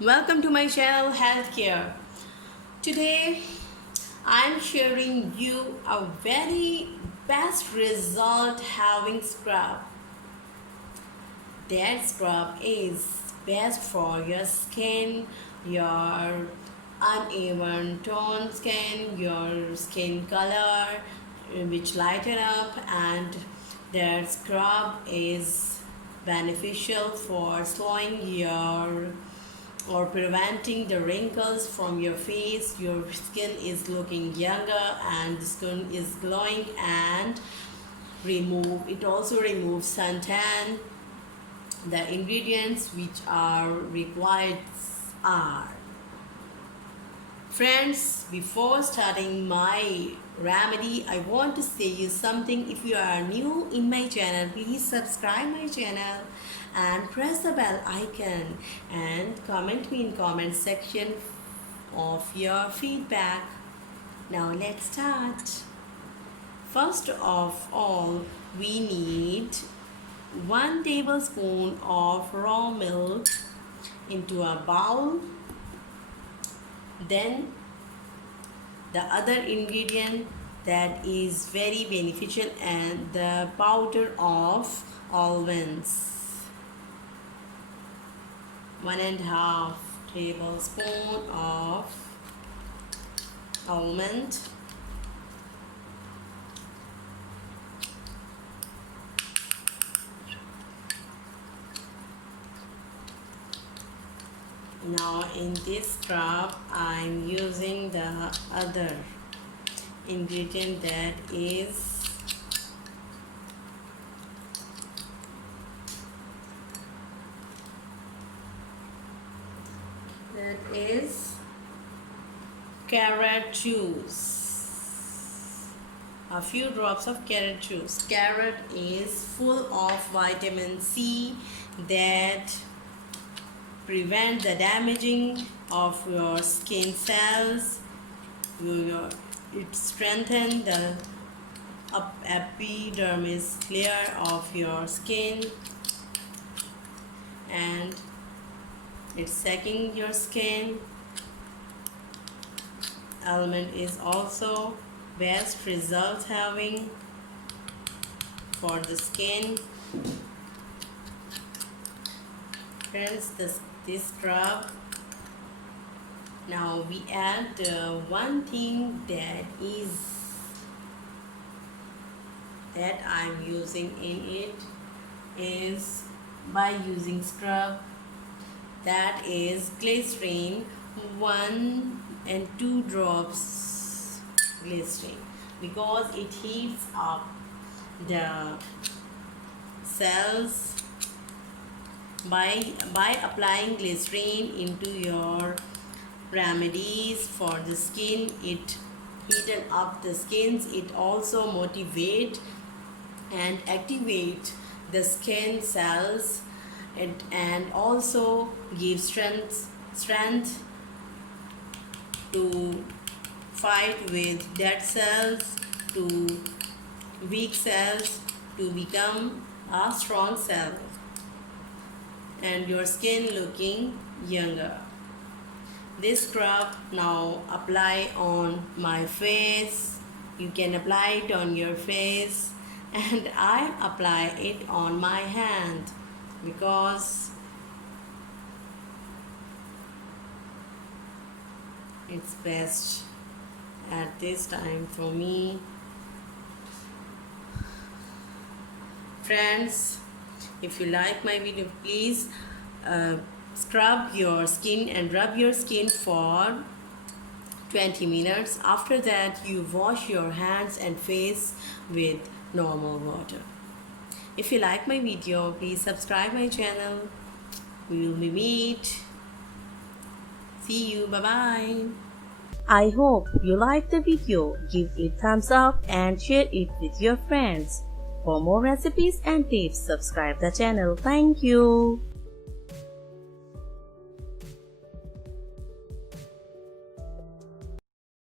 Welcome to my channel Healthcare. Today I'm sharing you a very best result having scrub. That scrub is best for your skin, your uneven tone skin, your skin color which lighten up, and that scrub is beneficial for slowing your or preventing the wrinkles from your face. Your skin is looking younger and the skin is glowing, and it also removes suntan. The ingredients which are required are, friends, before starting my remedy, I want to say you something. If you are new in my channel, please subscribe my channel and press the bell icon and comment me in comment section of your feedback. Now let's start. First of all, we need 1 tablespoon of raw milk into a bowl. Then the other ingredient that is very beneficial, and the powder of almonds, 1.5 tablespoon of almond, now in this scrub I'm using the other ingredient that is carrot juice, a few drops of carrot juice. Carrot is full of vitamin C that prevent the damaging of your skin cells. It strengthens the epidermis layer of your skin, and it's sagging your skin. Almond is also best results having for the skin. Friends, this scrub. Now we add one thing that I'm using in it is, by using scrub, that is glycerine, 1 and 2 drops glycerine, because it heats up the cells. By applying glycerine into your remedies for the skin, it heated up the skins. It also motivate and activate the skin cells, and also give strength to fight with dead cells, to weak cells, to become a strong cell, and your skin looking younger. This scrub now apply on my face. You can apply it on your face, and I apply it on my hand because it's best at this time for me. Friends, if you like my video, please scrub your skin and rub your skin for 20 minutes. After that, you wash your hands and face with normal water. If you like my video, please subscribe my channel. We will meet. See you. Bye bye. I hope you liked the video. Give it thumbs up and share it with your friends. For more recipes and tips, subscribe the channel. Thank you.